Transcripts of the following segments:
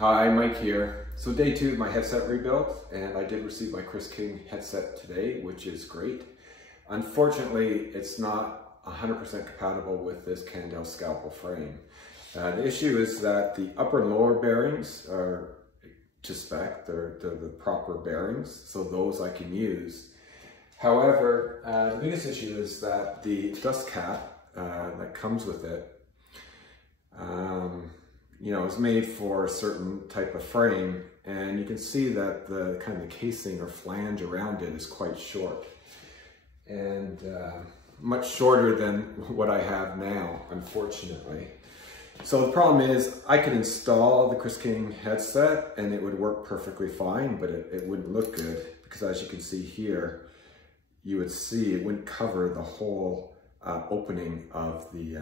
Hi, Mike here. So day 2 of my headset rebuild, and I did receive my Chris King headset today, which is great. Unfortunately, it's not 100% compatible with this Cannondale Scalpel frame. The issue is that the upper and lower bearings are to spec, they're the proper bearings, so those I can use. However, the biggest issue is that the dust cap that comes with it is made for a certain type of frame, and you can see that the kind of the casing or flange around it is quite short and much shorter than what I have now, unfortunately. So the problem is I could install the Chris King headset and it would work perfectly fine, but it wouldn't look good because, as you can see here, you would see it wouldn't cover the whole opening of the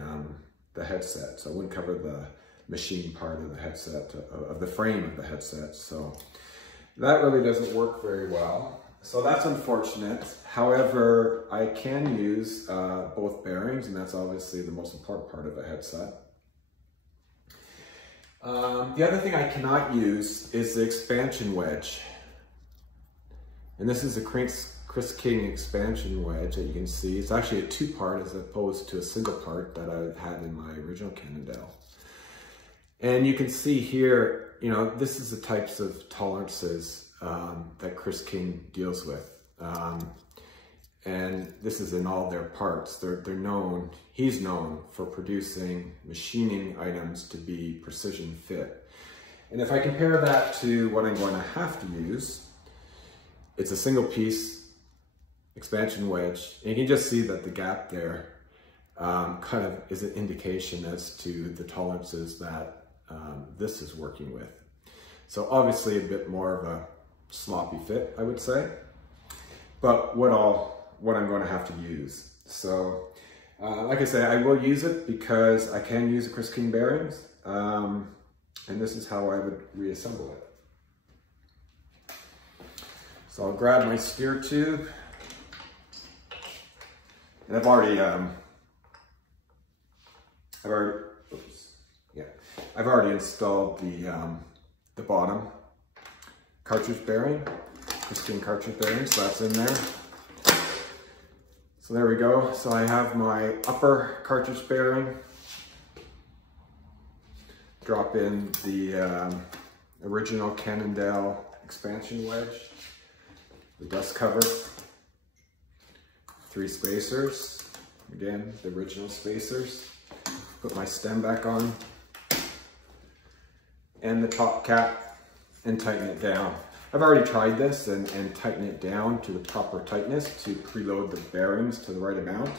headset. So it wouldn't cover the machine part of the headset, of the frame of the headset. So that really doesn't work very well. So that's unfortunate. However, I can use both bearings, and that's obviously the most important part of a headset. The other thing I cannot use is the expansion wedge. And this is a Chris King expansion wedge that you can see. It's actually a 2-part as opposed to a single part that I had in my original Cannondale. And you can see here, this is the types of tolerances that Chris King deals with. And this is in all their parts. He's known for producing machining items to be precision fit. And if I compare that to what I'm going to have to use, it's a single piece expansion wedge. And you can just see that the gap there kind of is an indication as to the tolerances that this is working with. So obviously a bit more of a sloppy fit, I would say, but what I'm going to have to use. So like I say, I will use it because I can use the Chris King bearings, and this is how I would reassemble it. So I'll grab my steer tube, and I've already installed the bottom cartridge bearing, Chris King cartridge bearing, so that's in there. So there we go. So I have my upper cartridge bearing. Drop in the original Cannondale expansion wedge, the dust cover, 3 spacers, again, the original spacers. Put my stem back on, and the top cap, and tighten it down. I've already tried this and tightened it down to the proper tightness to preload the bearings to the right amount,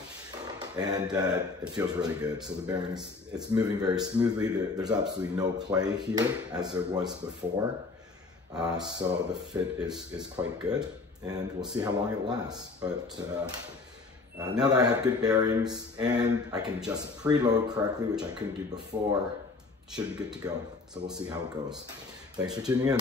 and it feels really good. So the bearings, it's moving very smoothly. There's absolutely no play here as there was before. So the fit is quite good, and we'll see how long it lasts. But now that I have good bearings and I can adjust the preload correctly, which I couldn't do before, should be good to go. So we'll see how it goes. Thanks for tuning in.